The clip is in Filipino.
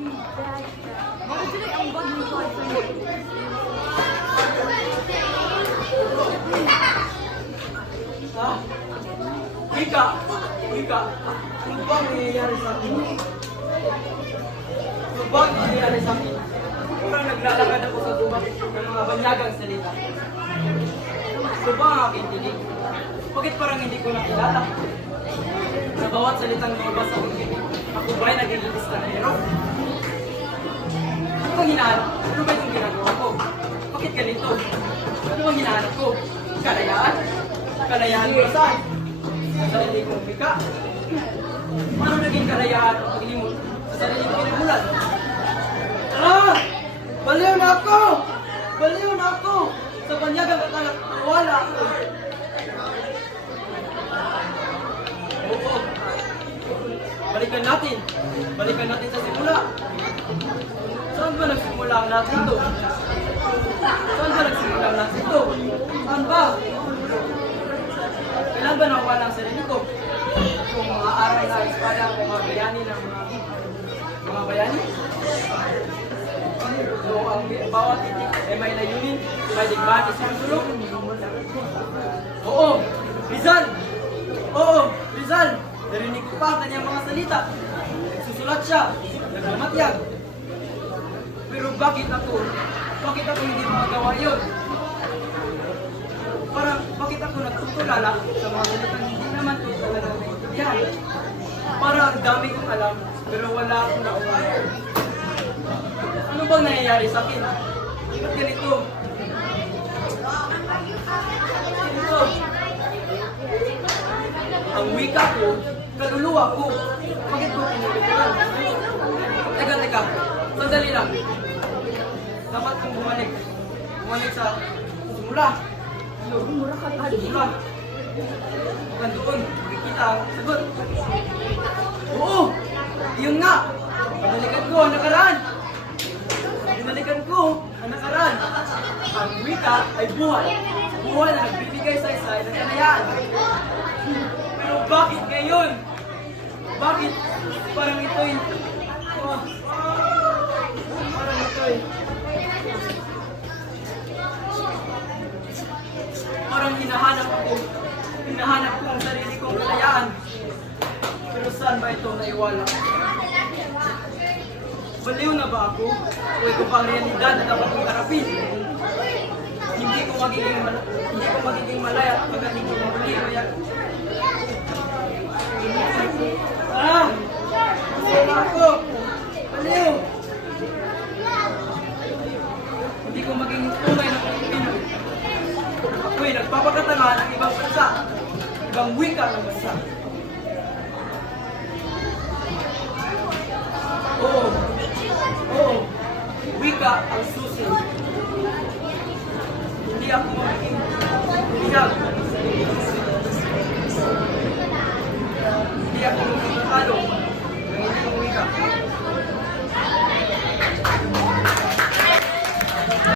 Bakit sila ang bag ni boyfriend? Ha? Wika! Wika! Ano ba ang nangyayari sa akin? Ano ba ang nangyayari sa akin? Parang naglalakad ako sa gubat ng mga banyagang salita. Ito ba ang aking tinig? Bakit parang hindi ko nakilala? Sa bawat salitang lumabas sa aking tinig, ako ba'y nagiging estranghero? Ano bang hinahanap? Ano ba itong ginagawa ko? Bakit ganito? Ano bang hinahanap ko? Kalayaan? Kalayaan ko saan? Sa sarili kong wika? Paano naging kalayaan ang paglimot sa sarili kong pinamulan? Ah! Baliw na ako! Baliw na ako! Sa banyagang katalak, wala ako. Oo. Balikan natin. Balikan natin sa simula. Saan ba nagsimula ang lahat ito? Saan ba nagsimula ang lahat ito? Saan ba? Kailan ba nawala ang sarili ko? Kung mga aral na espada ang mga bayani ng mga bayani? So, ang bawat titik ay may layunin, may digmaan at sinusulong. Oo, Rizal! Oo, Rizal! Narinig ko pa ang kanyang mga salita. Nagsusulat siya, nagmamatyag. Pero bakit ako? Bakit ako hindi magawa yun? Parang, bakit ako nagtutulala sa mga salitang hindi naman ko talaga naintindihan? Parang ang dami kong alam, pero wala akong nakuha. Ano bang nangyayari sa akin? Ba't ganito? Ganito. Ang wika ko, kaluluwa ko. Bakit ko pinulituran? Teka. Sandali lang. Dapat kong bumalik. Bumalik sa simula. Simula. Huwag doon. Makikita ang sagot. Oo! Yung nga! Binalikan ko ang nakaraan. Binalikan ko ang nakaraan. Ang wika ay buhay. Buhay na nagbibigay sa isa ng kalayaan. Pero bakit ngayon? Bakit? Parang ito'y... parang ito'y... parang hinahanap ko. Hinahanap ko ang sarili kong kalayaan. Pero saan ba ito naiwala? Baliw na ba ako? O ito ba ang realidad na dapat kong harapin? Hindi ko magiging malaya pagkat hindi ko mabuli. Ah! Baliw na ako! Baliw! Hindi ko maging tunay na Pilipino. Ako'y nagpapakatanga ng ibang bansa. Ibang wika ng bansa. Oo, wika ang susi. Hindi ako magiging bihag.